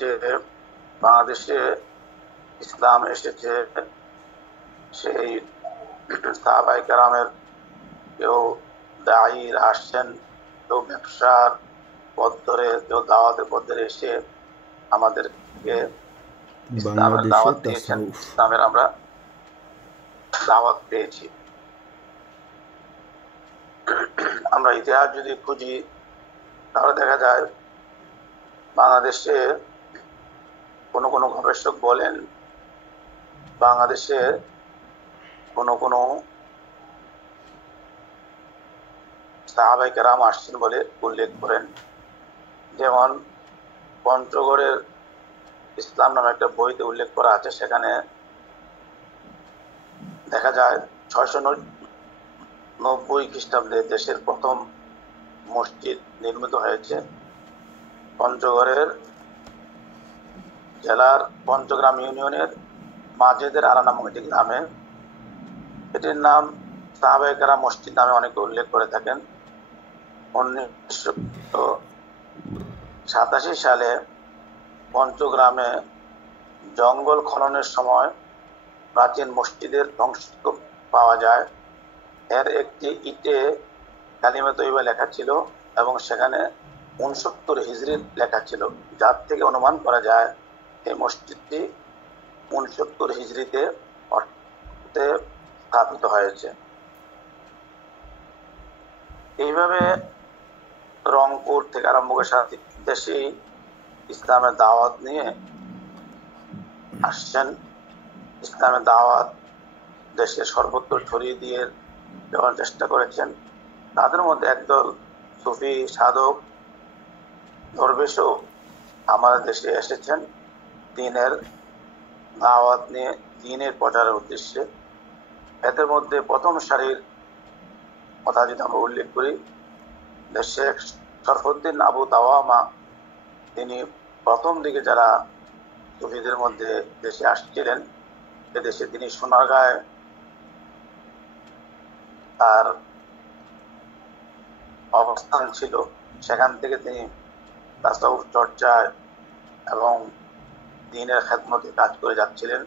যে বাংলাদেশে ইসলাম এসেছে, সেই সাহাবায়ে কেরামের কেউ দায়ী আসছেন, কেউ ব্যবসার পথ ধরে, কেউ দাওয়াতের পথ ধরে এসে আমাদেরকে ইসলামের বাংলাদেশে দাওয়াত দিয়েছেন। তাসাউফ ইসলামের আমরা দাওয়াত পেয়েছি। আমরা ইতিহাস যদি খুঁজি তাহলে দেখা যায় বাংলাদেশে কোনো কোনো গবেষক বলেন বাংলাদেশে কোনো কোনো সাহাবায়ে কেরাম আসছেন বলে উল্লেখ করেন। যেমন পঞ্চগড়ের ইসলাম নামে একটা বইতে উল্লেখ করা আছে, সেখানে দেখা যায় 690 খ্রিস্টাব্দে দেশের প্রথম মসজিদ নির্মিত হয়েছে পঞ্চগড়ের জেলার পঞ্চগ্রাম ইউনিয়নের মাজেদের আরা নামক একটি গ্রামে। এটির নাম সাহাবায়ে কেরাম মসজিদ নামে অনেকে উল্লেখ করে থাকেন। 1987 সালে পঞ্চগ্রামে জঙ্গল খননের সময় প্রাচীন মসজিদের ধ্বংস পাওয়া যায়। এর একটি ইটে কালিমা তৈয়বা লেখা ছিল এবং সেখানে 69 হিজরি লেখা ছিল, যার থেকে অনুমান করা যায় এই মসজিদটি 69 হিজরিতে স্থাপিত হয়েছে। এইভাবে রংপুর থেকে আরম্ভ করে সারা দেশে ইসলামের দাওয়াত নিয়ে আসছেন। ইসলামের দাওয়াত দেশে সর্বত্র ছড়িয়ে দিয়ে দেওয়ার চেষ্টা করেছেন। তাদের মধ্যে একদল সুফি সাধক দরবেশও আমাদের দেশে এসেছেন দ্বীনের দাওয়াত নিয়ে, দ্বীনের প্রচারের উদ্দেশ্যে। এদের মধ্যে প্রথম সারির কথা যদি আমরা উল্লেখ করি, শেখ শরফুদ্দীন আবু তাওয়ামা, তিনি প্রথম দিকে যারা সুফিদের মধ্যে দেশে আসছিলেন, এদেশে তিনি সোনারগাঁয় তার অবস্থান ছিল। সেখান থেকে তিনি তাসাউফ চর্চায় এবং দ্বীনের খেদমতে কাজ করে যাচ্ছিলেন।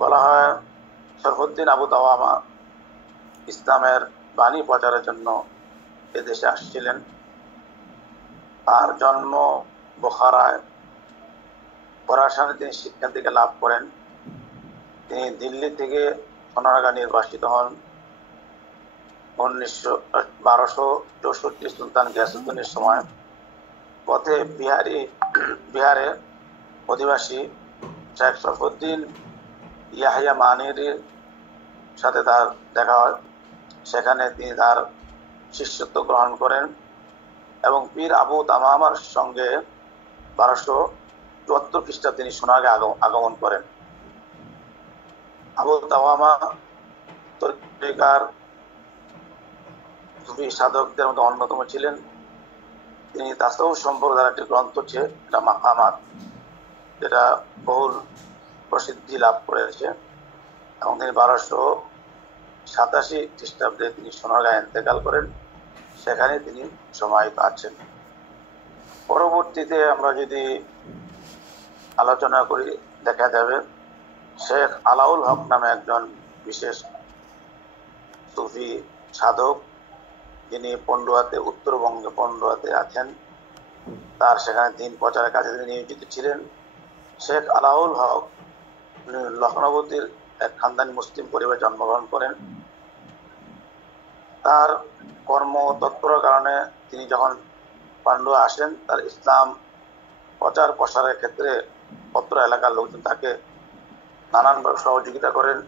বলা হয় শরফুদ্দীন আবু তাওয়ামা ইসলামের বাণী প্রচারের জন্য এদেশে আসছিলেন। তার জন্ম বুখারায়। খোরাসানে তিনি শিক্ষা থেকে লাভ করেন। তিনি দিল্লি থেকে সোনারগাঁ নির্বাসিত হন 1264 সুলতান গিয়াসউদ্দিনের সময়। পথে বিহারে অধিবাসী শেখ শরফুদ্দীন ইয়াহিয়া মানির সাথে তার দেখা হয়। সেখানে তিনি তার শিষ্যত্ব গ্রহণ করেন এবং পীর আবু তামামার সঙ্গে 1274 খ্রিস্টাব্দে তিনি সোনারগাঁ আগমন করেন। আবু তাওয়ামা তরিকার সুফি সাধকদের মধ্যে অন্যতম ছিলেন। তিনি তাসাউফ সম্প্রদায়ের একটি গ্রন্থ আছে, এটা মাকামাত, যেটা বহুল প্রসিদ্ধি লাভ করেছে এবং তিনি 1287 খ্রিস্টাব্দে তিনি সোনারগাঁয়ে ইন্তেকাল করেন। সেখানে তিনি সমাহিত আছেন। পরবর্তীতে আমরা যদি আলোচনা করি, দেখা যাবে শেখ আলাউল হক নামে একজন বিশেষ সুফি সাধক, যিনি পন্ডুয়াতে, উত্তরবঙ্গে পন্ডুয়াতে আছেন। তার সেখানে দ্বীন প্রচারের কাজে তিনি নিয়োজিত ছিলেন। শেখ আলাউল হক লখনৌতির এক খানদানি মুসলিম পরিবারে জন্মগ্রহণ করেন। তার কর্ম তৎপরের কারণে তিনি যখন পান্ডুয়া আসেন, তার ইসলাম প্রচার প্রসারের ক্ষেত্রে অত্র এলাকার লোকজন তাকে নানানভাবে সহযোগিতা করেন।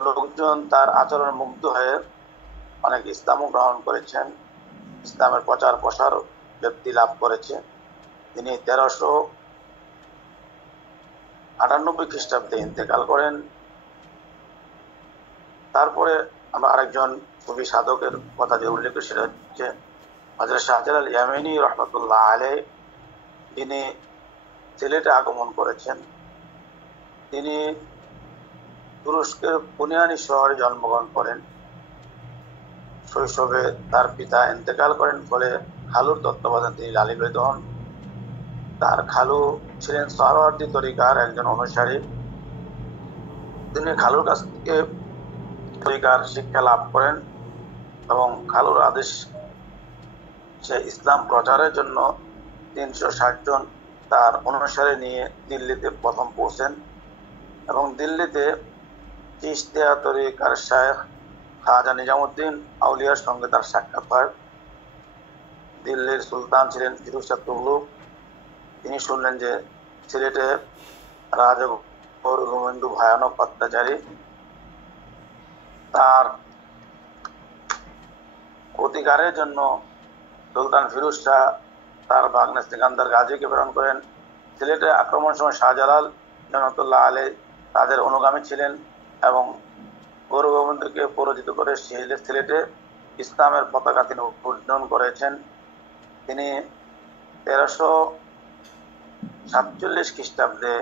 লোকজন তার আচরণে মুগ্ধ হয়ে অনেক ইসলামও গ্রহণ করেছেন, ইসলামের প্রচার প্রসার ব্যক্তি লাভ করেছে। তিনি 1398 খ্রিস্টাব্দে ইন্তেকাল করেন। তারপরে আমরা আরেকজন সুফি সাধকের কথা যে উল্লেখ করি, সেটা হচ্ছে হযরত শাহজালাল ইয়ামানি রহমতুল্লাহ আলাইহি। তিনি সিলেটে আগমন করেছেন। তিনি তুরস্কের পুনিয়ানি শহরে জন্মগ্রহণ করেন। শৈশবে তার পিতা ইন্তেকাল করেন, ফলে খালুর তত্ত্বাবধানে তিনি লালিত হন। তার খালু ছিলেন সোহরাওয়ার্দী তরিকার একজন অনুসারী। তিনি খালুর কাছ থেকে তরিকার শিক্ষা লাভ করেন এবং খালুর আদেশ সে ইসলাম প্রচারের জন্য 360 জন তার অনুসারী নিয়ে দিল্লিতে প্রথম পৌঁছেন এবং দিল্লিতে চিশতিয়া তরিকার শায়খ খাজা নিজামুদ্দিন আউলিয়ার সঙ্গে তার সাক্ষাৎ হয়। দিল্লির সুলতান ছিলেন ফিরোজ শাহ তুগলক। তিনি শুনলেন যে সিলেটে রাজা গোবিন্দ ভয়ানক অত্যাচারী, তার প্রতিকারের জন্য সুলতান ফিরোজ শাহ তার ভাগ্নে সিকান্দার গাজীকে প্রেরণ করেন। সিলেটে আক্রমণ সময় শাহজালাল রহমতুল্লাহ আলাই তাদের অনুগামী ছিলেন এবং গৌর গোবিন্দকে পরাজিত করে সিলেটে ইসলামের পতাকা তিনি উড্ডয়ন করেছেন। তিনি 1347 খ্রিস্টাব্দে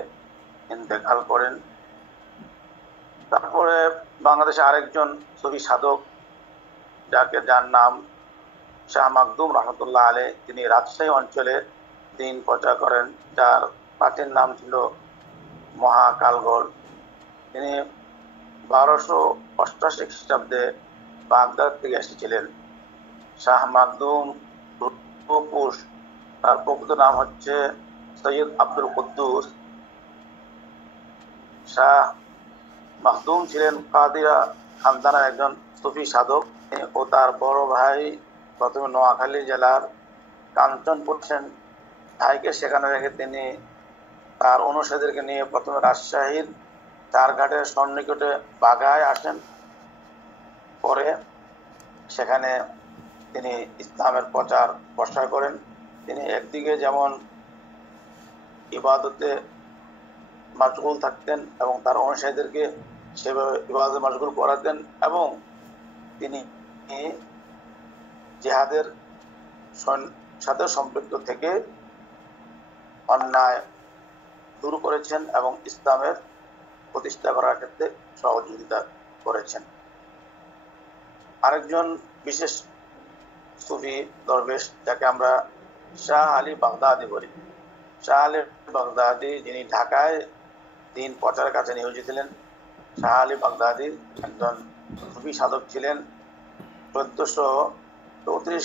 ইন্তেকাল করেন। তারপরে বাংলাদেশে আরেকজন সুফি সাধক যার নাম শাহ মাকদুম রহমতুল্লাহ আলাই, তিনি রাজশাহী অঞ্চলে দিন প্রচার করেন, যার প্রাচীন নাম ছিল মহাকালগড়। তিনি 1288 খ্রিস্টাব্দে বাগদাদ থেকে এসেছিলেন। শাহ মাকদুম পূর্বপুরুষ, তার প্রকৃত নাম হচ্ছে সৈয়দ আব্দুল কুদ্দুস। শাহ মাকদুম ছিলেন কাদিয়া খানদানের একজন সুফি সাধক ও তার বড় ভাই প্রথমে নোয়াখালী জেলার কাঞ্চনপুর ভাইকে সেখানে রেখে তিনি তার অনুসারীদেরকে নিয়ে প্রথমে রাজশাহীর চারঘাটের সন্নিকটে বাঘায় আসেন। পরে সেখানে তিনি ইসলামের প্রচার প্রসার করেন। তিনি একদিকে যেমন ইবাদতে মাশগুল থাকতেন এবং তার অনুসারীদেরকে সেভাবে ইবাদতে মাশগুল করাতেন এবং তিনি জিহাদের সাথে সম্পৃক্ত থেকে অন্যায় দূর করেছেন এবং ইসলামের প্রতিষ্ঠা করার ক্ষেত্রে সহযোগিতা করেছেন। আরেকজন বিশেষ সুফি দরবেশ যাকে আমরা শাহ আলী বাগদাদি বলি। শাহ আলী বাগদাদি যিনি ঢাকায় দিন প্রচারের কাছে নিয়োজিত ছিলেন। শাহ আলী বাগদাদি একজন সুফি সাধক ছিলেন। 1434